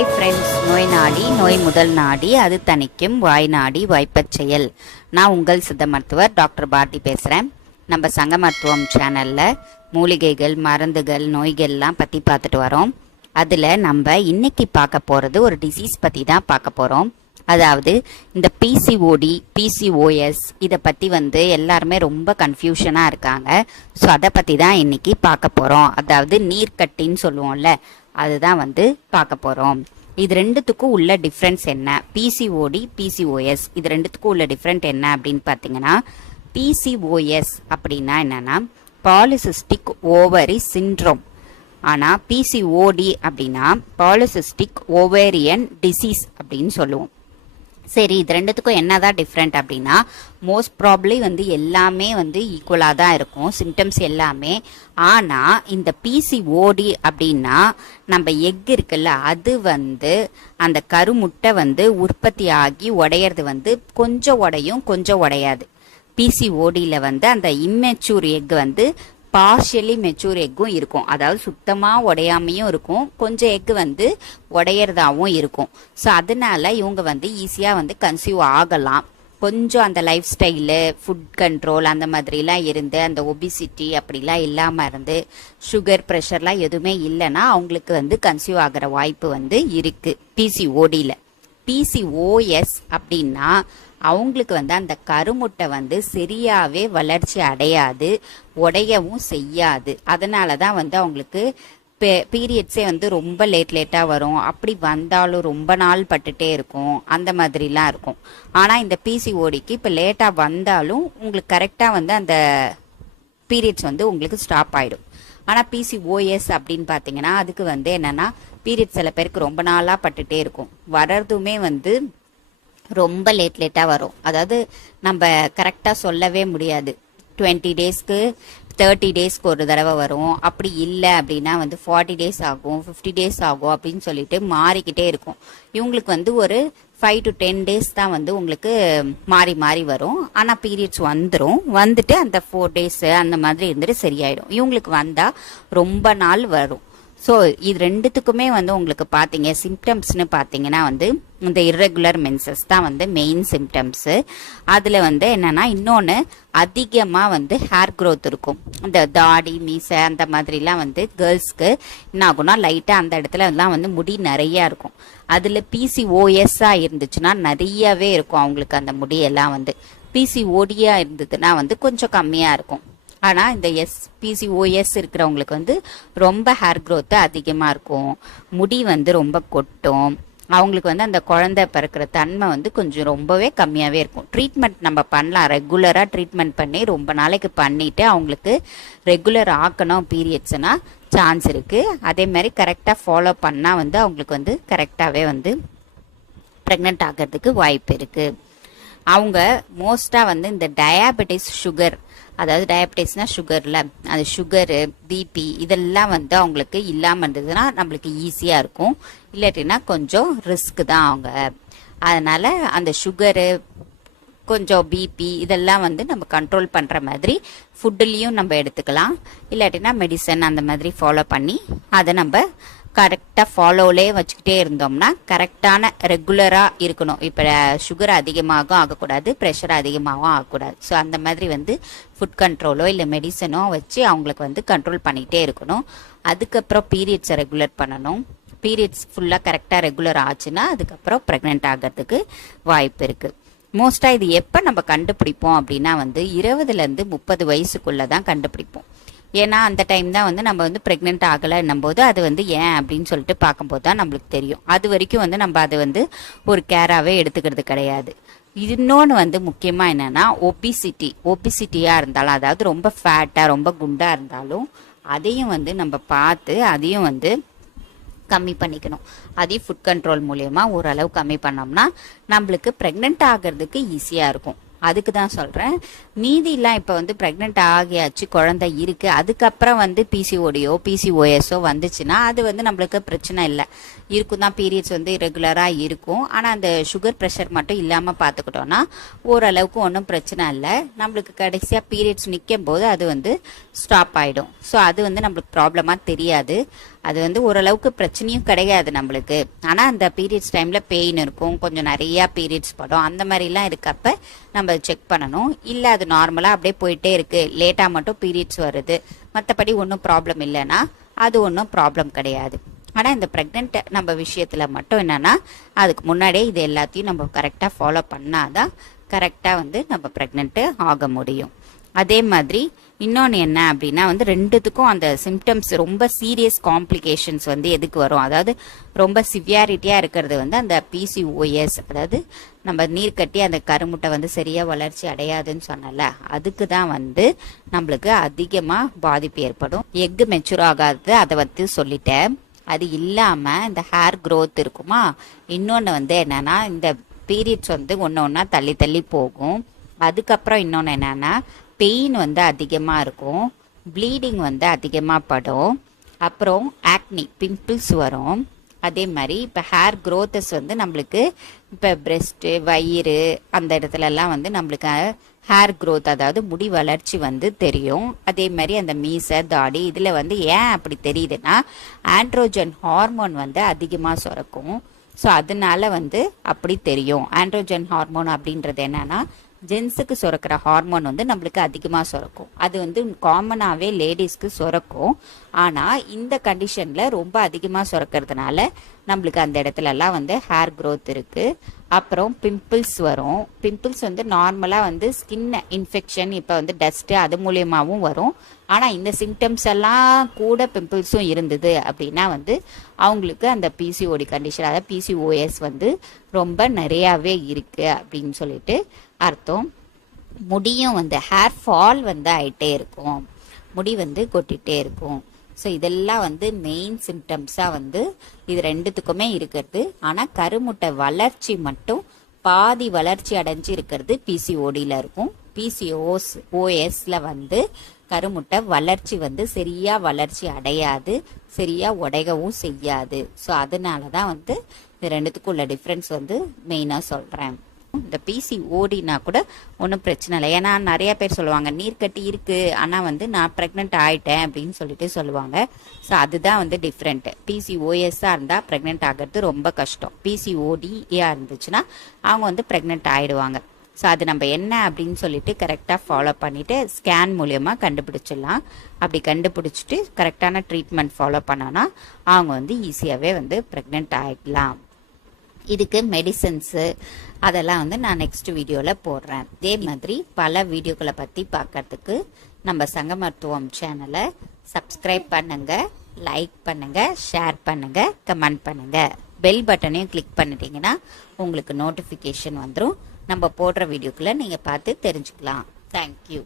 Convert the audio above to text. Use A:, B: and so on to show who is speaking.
A: Hi friends நோய் நாடி நோய் முதல் நாடி அது தணிக்கும் வாய் நாடி வாய்ப்பச் செயல். நான் உங்கள் சித்த மருத்துவர் டாக்டர் பாரதி பேசுகிறேன் நம்ம சங்க மருத்துவம் சேனலில் மூலிகைகள் மருந்துகள் நோய்கள்லாம் பற்றி பார்த்துட்டு வரோம். அதில் நம்ம இன்னைக்கு பார்க்க போகிறது ஒரு டிசீஸ் பற்றி தான் பார்க்க போகிறோம் அதாவது இந்த பிசிஓடி பிசிஓஎஸ் இதை பற்றி வந்து எல்லாருமே ரொம்ப கன்ஃபியூஷனாக இருக்காங்க. ஸோ அதை பற்றி தான் இன்னைக்கு பார்க்க போகிறோம் அதாவது நீர்க்கட்டின்னு சொல்லுவோம்ல அதுதான் வந்து பார்க்க போகிறோம் இது ரெண்டுத்துக்கும் உள்ள டிஃப்ரென்ஸ் என்ன? பிசிஓடி பிசிஓஎஸ் இது ரெண்டுத்துக்கும் உள்ள டிஃப்ரெண்ட் என்ன அப்படின்னு பார்த்தீங்கன்னா பிசிஓஎஸ் அப்படின்னா என்னன்னா பாலிசிஸ்டிக் ஓவரி சிண்ட்ரோம் ஆனால் பிசிஓடி அப்படின்னா பாலிசிஸ்டிக் ஓவேரியன் டிசீஸ் அப்படின்னு சொல்லுவோம். சரி இது ரெண்டுத்துக்கும் என்னதான் டிஃப்ரெண்ட் அப்படின்னா மோஸ்ட் ப்ராப்ளி வந்து எல்லாமே வந்து ஈக்குவலாக தான் இருக்கும். சிம்டம்ஸ் எல்லாமே. ஆனால் இந்த பிசிஓடி அப்படின்னா நம்ம எக் இருக்குல்ல அது வந்து அந்த கருமுட்டை வந்து உற்பத்தி ஆகி உடையிறது வந்து கொஞ்சம் உடையும் கொஞ்சம் உடையாது. பிசிஓடியில் வந்து அந்த இம்மெச்சூர் எக் வந்து பார்ஷியலி மெச்சூர் எக்கும் இருக்கும். அதாவது சுத்தமாக உடையாமையும் இருக்கும். கொஞ்சம் எக்கு வந்து உடையிறதாகவும் இருக்கும். ஸோ அதனால இவங்க வந்து ஈஸியாக வந்து கன்சியூவ் ஆகலாம். கொஞ்சம் அந்த லைஃப் ஸ்டைலு ஃபுட் கண்ட்ரோல் அந்த மாதிரிலாம் இருந்து அந்த ஒபிசிட்டி அப்படிலாம் இல்லாமல் இருந்து சுகர் ப்ரெஷர்லாம் எதுவுமே இல்லைன்னா அவங்களுக்கு வந்து கன்சியூவ் ஆகிற வாய்ப்பு வந்து இருக்குது பிசிஓடியில் பிசிஓஎஸ் அப்படின்னா அவங்களுக்கு வந்து அந்த கருமுட்டை வந்து சரியாவே வளர்ச்சி அடையாது உடையவும் செய்யாது. அதனால தான் வந்து அவங்களுக்கு பீரியட்ஸே வந்து ரொம்ப லேட் லேட்டாக வரும். அப்படி வந்தாலும் ரொம்ப நாள் பட்டுட்டே இருக்கும். அந்த மாதிரிலாம் இருக்கும். ஆனால் இந்த பிசிஓடிக்கு இப்போ லேட்டாக வந்தாலும் உங்களுக்கு கரெக்டாக வந்து அந்த பீரியட்ஸ் வந்து உங்களுக்கு ஸ்டாப் ஆகிடும் ஆனால் பிசிஓஎஸ் அப்படின்னு பார்த்தீங்கன்னா அதுக்கு வந்து என்னென்னா பீரியட்ஸ் சில பேருக்கு ரொம்ப நாளாக பட்டுட்டே இருக்கும். வர்றதுமே வந்து ரொம்ப லேட் லேட்டாக வரும். அதாவது நம்ம கரெக்டாக சொல்லவே முடியாது. டுவெண்ட்டி டேஸ்க்கு தேர்ட்டி டேஸ்க்கு ஒரு தடவை வரும். அப்படி இல்லை அப்படின்னா வந்து ஃபார்ட்டி டேஸ் ஆகும் ஃபிஃப்டி டேஸ் ஆகும் அப்படின்னு சொல்லிட்டு மாறிக்கிட்டே இருக்கும். இவங்களுக்கு வந்து ஒரு ஃபைவ் டு டென் டேஸ் தான் வந்து உங்களுக்கு மாறி மாறி வரும். ஆனால் பீரியட்ஸ் வந்துடும் வந்துட்டு அந்த ஃபோர் டேஸ் அந்த மாதிரி இருந்துட்டு சரியாயிடும். இவங்களுக்கு வந்தால் ரொம்ப நாள் வரும். ஸோ இது ரெண்டுத்துக்குமே வந்து உங்களுக்கு பார்த்தீங்க சிம்டம்ஸ்னு பார்த்தீங்கன்னா வந்து இந்த இர்ரெகுலர் மென்சஸ் தான் வந்து மெயின் சிம்டம்ஸு அதில் வந்து என்னென்னா இன்னொன்று அதிகமாக வந்து ஹேர் க்ரோத் இருக்கும். இந்த தாடி மீசை அந்த மாதிரிலாம் வந்து கேர்ள்ஸ்க்கு என்ன ஆகும்னா லைட்டாக அந்த இடத்துலலாம் வந்து முடி நிறையா இருக்கும். அதில் பிசிஓஎஸ்ஸாக இருந்துச்சுன்னா நிறையவே இருக்கும் அவங்களுக்கு அந்த முடியெல்லாம் வந்து. பிசிஓடியாக இருந்ததுன்னா வந்து கொஞ்சம் கம்மியாக இருக்கும். ஆனால் இந்த எஸ் பிசிஓஎஸ் இருக்கிறவங்களுக்கு வந்து ரொம்ப ஹேர் க்ரோத்து அதிகமாக இருக்கும். முடி வந்து ரொம்ப கொட்டும். அவங்களுக்கு வந்து அந்த குழந்தை பிறக்கிற தன்மை வந்து கொஞ்சம் ரொம்பவே கம்மியாகவே இருக்கும். ட்ரீட்மெண்ட் நம்ம பண்ணலாம். ரெகுலராக ட்ரீட்மெண்ட் பண்ணி ரொம்ப நாளைக்கு பண்ணிவிட்டு அவங்களுக்கு ரெகுலர் ஆக்கணும் பீரியட்ஸ்னால் சான்ஸ் இருக்குது அதே மாதிரி கரெக்டாக ஃபாலோ பண்ணால் வந்து அவங்களுக்கு வந்து கரெக்டாகவே வந்து ப்ரெக்னென்ட் ஆகிறதுக்கு வாய்ப்பு இருக்குது அவங்க மோஸ்ட்டாக வந்து இந்த டயாபெட்டிஸ் சுகர் அதாவது டயபெட்டிஸ்னால் சுகரில் அது சுகரு பிபி இதெல்லாம் வந்து அவங்களுக்கு இல்லாமல் இருந்ததுன்னா நம்மளுக்கு ஈஸியாக இருக்கும். இல்லாட்டினா கொஞ்சம் ரிஸ்க் தான் அவங்க. அதனால் அந்த சுகரு கொஞ்சம் பிபி இதெல்லாம் வந்து நம்ம கண்ட்ரோல் பண்ணுற மாதிரி ஃபுட்டுலேயும் நம்ம எடுத்துக்கலாம். இல்லாட்டினா மெடிசன் அந்த மாதிரி ஃபாலோ பண்ணி அதை நம்ம கரெக்டாக ஃபாலோலே வச்சுக்கிட்டே இருந்தோம்னா கரெக்டான ரெகுலராக இருக்கணும். இப்போ சுகர் அதிகமாகவும் ஆகக்கூடாது ப்ரெஷர் அதிகமாகவும் ஆகக்கூடாது. ஸோ அந்த மாதிரி வந்து ஃபுட் கண்ட்ரோலோ இல்லை மெடிசனோ வச்சு அவங்களுக்கு வந்து கண்ட்ரோல் பண்ணிகிட்டே இருக்கணும். அதுக்கப்புறம் பீரியட்ஸை ரெகுலர் பண்ணணும். பீரியட்ஸ் ஃபுல்லாக கரெக்டாக ரெகுலர் ஆச்சுன்னா அதுக்கப்புறம் ப்ரெக்னென்ட் ஆகிறதுக்கு வாய்ப்பு இருக்குது மோஸ்ட்டாக இது எப்போ நம்ம கண்டுபிடிப்போம் அப்படின்னா வந்து இருபதுலேருந்து முப்பது வயசுக்குள்ளே தான் கண்டுபிடிப்போம். ஏன்னா அந்த டைம் தான் வந்து நம்ம வந்து ப்ரெக்னென்ட் ஆகலைன்னும் போது அது வந்து ஏன் அப்படின்னு சொல்லிட்டு பார்க்கும்போது தான் நம்மளுக்கு தெரியும். அது வரைக்கும் வந்து நம்ம அதை வந்து ஒரு கேராகவே எடுத்துக்கிறது கிடையாது. இன்னொன்று வந்து முக்கியமாக என்னென்னா ஒபிசிட்டி ஒபிசிட்டியாக இருந்தாலும் அதாவது ரொம்ப ஃபேட்டாக ரொம்ப குண்டாக இருந்தாலும் அதையும் வந்து நம்ம பார்த்து அதையும் வந்து கம்மி பண்ணிக்கணும். அதையும் ஃபுட் கண்ட்ரோல் மூலயமா ஓரளவு கம்மி பண்ணோம்னா நம்மளுக்கு ப்ரெக்னென்ட் ஆகிறதுக்கு ஈஸியாக இருக்கும். அதுக்கு தான் சொல்கிறேன் மீதிலாம் இப்போ வந்து ப்ரெக்னென்ட் ஆகியாச்சு குழந்தை இருக்குது அதுக்கப்புறம் வந்து பிசிஓடியோ பிசிஓஎஸோ வந்துச்சுன்னா அது வந்து நம்மளுக்கு பிரச்சனை இல்லை. இருக்கும் தான் பீரியட்ஸ் வந்து ரெகுலராக இருக்கும். ஆனால் அந்த சுகர் ப்ரெஷர் மட்டும் இல்லாமல் பார்த்துக்கிட்டோன்னா ஓரளவுக்கு ஒன்றும் பிரச்சனை இல்லை. நம்மளுக்கு கடைசியாக பீரியட்ஸ் நிற்கும் போது அது வந்து ஸ்டாப் ஆகிடும் ஸோ அது வந்து நம்மளுக்கு ப்ராப்ளமாக தெரியாது. அது வந்து ஓரளவுக்கு பிரச்சனையும் கிடையாது நம்மளுக்கு. ஆனால் அந்த பீரியட்ஸ் டைமில் பெயின் இருக்கும். கொஞ்சம் நிறையா பீரியட்ஸ் படும். அந்த மாதிரிலாம் இருக்கப்ப நம்ம செக் பண்ணணும். இல்லை அது நார்மலாக அப்படியே போயிட்டே இருக்குது லேட்டாக மட்டும் பீரியட்ஸ் வருது. மற்றபடி ஒன்றும் ப்ராப்ளம் இல்லைன்னா அது ஒன்றும் ப்ராப்ளம் கிடையாது. ஆனால் இந்த ப்ரெக்னென்ட் நம்ம விஷயத்தில் மட்டும் என்னென்னா அதுக்கு முன்னாடியே இது எல்லாத்தையும் நம்ம கரெக்டாக ஃபாலோ பண்ணாதான் கரெக்டாக வந்து நம்ம ப்ரெக்னென்ட்டு ஆக முடியும். அதே மாதிரி இன்னொன்று என்ன அப்படின்னா வந்து ரெண்டுத்துக்கும் அந்த சிம்டம்ஸ் ரொம்ப சீரியஸ் காம்ப்ளிகேஷன்ஸ் வந்து எதுக்கு வரும்? அதாவது ரொம்ப சிவியாரிட்டியாக இருக்கிறது வந்து அந்த பிசிஓஎஸ் அதாவது நம்ம நீர் கட்டி அந்த கருமுட்டை வந்து சரியாக வளர்ச்சி அடையாதுன்னு சொன்னல அதுக்கு தான் வந்து நம்மளுக்கு அதிகமாக பாதிப்பு ஏற்படும். எக்கு மெச்சூர் ஆகாது அதை வந்து சொல்லிட்டேன். அது இல்லாமல் இந்த ஹேர் க்ரோத் இருக்குமா? இன்னொன்று வந்து என்னன்னா இந்த பீரியட்ஸ் வந்து ஒன்று ஒன்றா தள்ளி தள்ளி போகும். அதுக்கப்புறம் இன்னொன்று என்னன்னா பெயின் வந்து அதிகமாக இருக்கும். ப்ளீடிங் வந்து அதிகமாக படும். அப்புறம் ஆக்னி பிம்பிள்ஸ் வரும். அதே மாதிரி இப்போ ஹேர் க்ரோத்தஸ் வந்து நம்மளுக்கு இப்போ பிரெஸ்ட்டு வயிறு அந்த இடத்துலலாம் வந்து நம்மளுக்கு ஹேர் க்ரோத் அதாவது முடி வளர்ச்சி வந்து தெரியும். அதே மாதிரி அந்த மீசை தாடி இதில் வந்து ஏன் அப்படி தெரியுதுன்னா ஆண்ட்ரோஜன் ஹார்மோன் வந்து அதிகமாக சுரக்கும். ஸோ அதனால வந்து அப்படி தெரியும். ஆண்ட்ரோஜன் ஹார்மோன் அப்படின்றது என்னன்னா ஜென்ஸுக்கு சுரக்கிற ஹார்மோன் வந்து நம்மளுக்கு அதிகமாக சுரக்கும். அது வந்து காமனாகவே லேடிஸ்க்கு சுரக்கும். ஆனால் இந்த கண்டிஷனில் ரொம்ப அதிகமாக சுரக்கிறதுனால நம்மளுக்கு அந்த இடத்துலலாம் வந்து ஹேர் க்ரோத் இருக்குது அப்புறம் பிம்பிள்ஸ் வரும். பிம்பிள்ஸ் வந்து நார்மலாக வந்து ஸ்கின் இன்ஃபெக்ஷன் இப்போ வந்து டஸ்ட்டு அது மூலியமாகவும் வரும். ஆனால் இந்த சிம்டம்ஸ் எல்லாம் கூட பிம்பிள்ஸும் இருந்தது அப்படின்னா வந்து அவங்களுக்கு அந்த பிசிஓடி கண்டிஷன் அதாவது பிசிஓஎஸ் வந்து ரொம்ப நிறையாவே இருக்குது அப்படின்னு சொல்லிட்டு அர்த்தம். முடியும் வந்து ஹேர் ஃபால் வந்து ஆகிட்டே இருக்கும். முடி வந்து கொட்டிகிட்டே இருக்கும். ஸோ இதெல்லாம் வந்து மெயின் சிம்டம்ஸாக வந்து இது ரெண்டுத்துக்குமே இருக்கிறது. ஆனால் கருமுட்டை வளர்ச்சி மட்டும் பாதி வளர்ச்சி அடைஞ்சு இருக்கிறது பிசிஓடியில் இருக்கும். பிசிஓஸ் ஓஎஸ்ல வந்து கருமுட்டை வளர்ச்சி வந்து சரியா வளர்ச்சி அடையாது சரியா உடையவும் செய்யாது. ஸோ அதனால தான் வந்து இது ரெண்டுத்துக்கும் உள்ள டிஃப்ரென்ஸ் வந்து மெயினாக சொல்கிறேன் இந்த பிசி ஓடினா கூட ஒன்றும் பிரச்சனை இல்லை. ஏன்னா நிறைய பேர் சொல்லுவாங்க நீர் கட்டி ஆனால் வந்து நான் ப்ரெக்னென்ட் ஆகிட்டேன் அப்படின்னு சொல்லிட்டு சொல்லுவாங்க. ஸோ அதுதான் வந்து டிஃப்ரெண்ட்டு பிசி ஓஎஸ்ஸாக இருந்தால் ப்ரெக்னென்ட் ஆகிறது ரொம்ப கஷ்டம். பிசி ஓடியாக இருந்துச்சுன்னா அவங்க வந்து ப்ரெக்னென்ட் ஆகிடுவாங்க ஸோ அது நம்ம என்ன அப்படின்னு சொல்லிட்டு கரெக்டாக ஃபாலோ பண்ணிட்டு ஸ்கேன் மூலியமாக கண்டுபிடிச்சிடலாம். அப்படி கண்டுபிடிச்சிட்டு கரெக்டான ட்ரீட்மெண்ட் ஃபாலோ பண்ணோன்னா அவங்க வந்து ஈஸியாகவே வந்து ப்ரெக்னென்ட் ஆகிடலாம் இதுக்கு மெடிசன்ஸு அதெல்லாம் வந்து நான் நெக்ஸ்ட் வீடியோவில் போடுறேன். இதே மாதிரி பல வீடியோக்களை பற்றி பார்க்கறதுக்கு நம்ம சங்க மருத்துவம் சேனலை சப்ஸ்கிரைப் பண்ணுங்கள் லைக் பண்ணுங்கள் ஷேர் பண்ணுங்கள் கமெண்ட் பண்ணுங்கள் பெல் பட்டனையும் கிளிக் பண்ணிட்டீங்கன்னா உங்களுக்கு நோட்டிஃபிகேஷன் வந்துடும் நம்ம போடுற வீடியோக்களை நீங்கள் பார்த்து தெரிஞ்சுக்கலாம். தேங்க்யூ